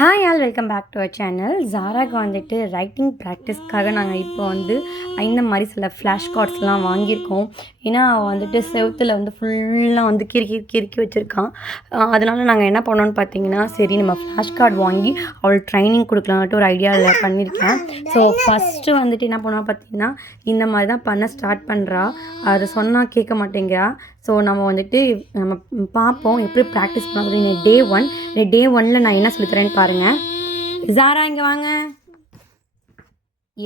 Hi all welcome back to our channel. ஜாராக்கு வந்துட்டு writing ப்ராக்டிஸ்க்காக நாங்கள் இப்போ வந்து இந்த மாதிரி சில ஃப்ளாஷ் கார்ட்ஸ்லாம் வாங்கியிருக்கோம். ஏன்னா வந்துட்டு செவுத்தில் வந்து ஃபுல்லாக வந்து கிறுக்கி கிறுக்கி வச்சுருக்கான். அதனால நாங்கள் என்ன பண்ணோன்னு பார்த்தீங்கன்னா, சரி நம்ம ஃப்ளாஷ் கார்டு வாங்கி அவள் ட்ரைனிங் கொடுக்கலான்ட்டு ஒரு ஐடியாவில் பண்ணியிருக்கேன். ஸோ ஃபஸ்ட்டு வந்துட்டு என்ன பண்ணுவா பார்த்தீங்கன்னா, இந்த மாதிரி தான் பண்ண ஸ்டார்ட் பண்ணுறா. அதை சொன்னால் கேட்க மாட்டேங்கிறா. ஸோ நம்ம வந்துட்டு நம்ம பார்ப்போம் எப்படி ப்ராக்டிஸ் பண்ணுறது. டே 1ல் நான் என்ன சொல்லித்தரேன்னு பாருங்கள். ஜாரா இங்கே வாங்க.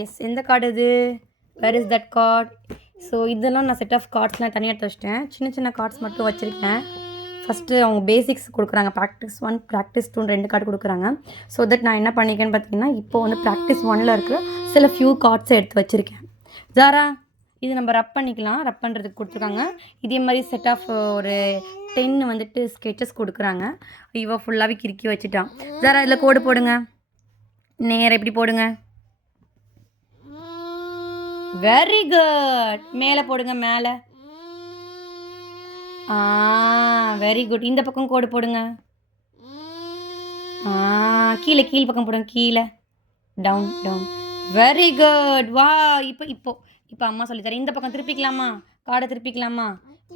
எஸ், எந்த கார்டு இது? Where is that card? So இதெல்லாம் நான் செட் ஆஃப் கார்ட்ஸ்லாம் தனியாக எடுத்து வச்சிட்டேன். சின்ன சின்ன கார்ட்ஸ் மட்டும் வச்சுருக்கேன். ஃபஸ்ட்டு அவங்க பேசிக்ஸ் கொடுக்குறாங்க. ப்ராக்டிஸ் 1 ப்ராக்டிஸ் 2 2 கார்டு கொடுக்குறாங்க. ஸோ தட் நான் என்ன பண்ணியிருக்கேன்னு பார்த்தீங்கன்னா, இப்போ வந்து ப்ராக்டிஸ் 1ல் இருக்கிற சில ஃபியூ கார்ட்ஸை எடுத்து வச்சுருக்கேன். ஜாரா, இது நம்ம ரப் பண்ணிக்கலாம். ரப் பண்ணுறதுக்கு கொடுத்துருக்காங்க. இதே மாதிரி செட் ஆஃப் ஒரு 10 வந்துட்டு ஸ்கெச்சஸ் கொடுக்குறாங்க. இவ ஃபுல்லாகவே கிறுக்கி வச்சுட்டான். ஜாரா இதில் கோடு போடுங்க. நேராக இப்படி போடுங்க. Very good. மேலே போடுங்க, மேலே. Very good. இந்த பக்கம் கோடு போடுங்க. கீழே பக்கம் போடுங்க. கீழே டவுன் டவுன். Very good. வா. இப்போ அம்மா சொல்லித்தரேன். இந்த பக்கம் திருப்பிக்கலாமா? கார்டை திருப்பிக்கலாமா?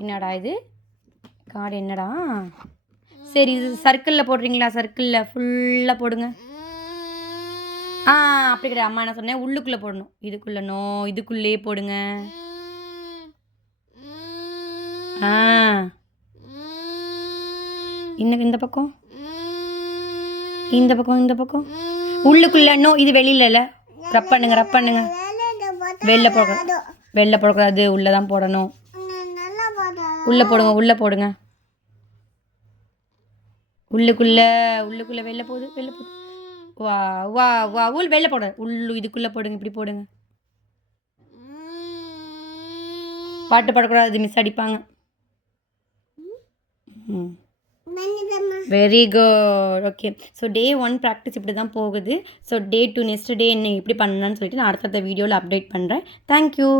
என்னடா இது கார்டு? என்னடா? சரி, இது சர்க்கிளில் போடுறீங்களா? சர்க்கிளில் ஃபுல்லாக போடுங்க. அப்படி கிடையாது. அம்மா என்ன சொன்னேன்? உள்ளுக்குள்ளே போடணும். இதுக்குள்ளே போடுங்க. இன்னும் இந்த பக்கம் உள்ளுக்குள்ள. இது வெளியில இல்லை. ரப் பண்ணுங்க. வெளில போடக்கூடாது. உள்ளே தான் போடணும். உள்ளே போடுங்க. உள்ளுக்குள்ள வெளில போகுது. வா. வெளில போட. இதுக்குள்ளே போடுங்க. இப்படி போடுங்க. பாட்டு பாடக்கூடாது, மிஸ் அடிப்பாங்க. Very good. Okay. So day 1 practice இப்படி தான் போகுது. ஸோ டே 2 நெக்ஸ்ட் டே என்ன எப்படி பண்ணலான்னு சொல்லிட்டு நான் அடுத்த வீடியோவில் அப்டேட் பண்ணுறேன். தேங்க்யூ.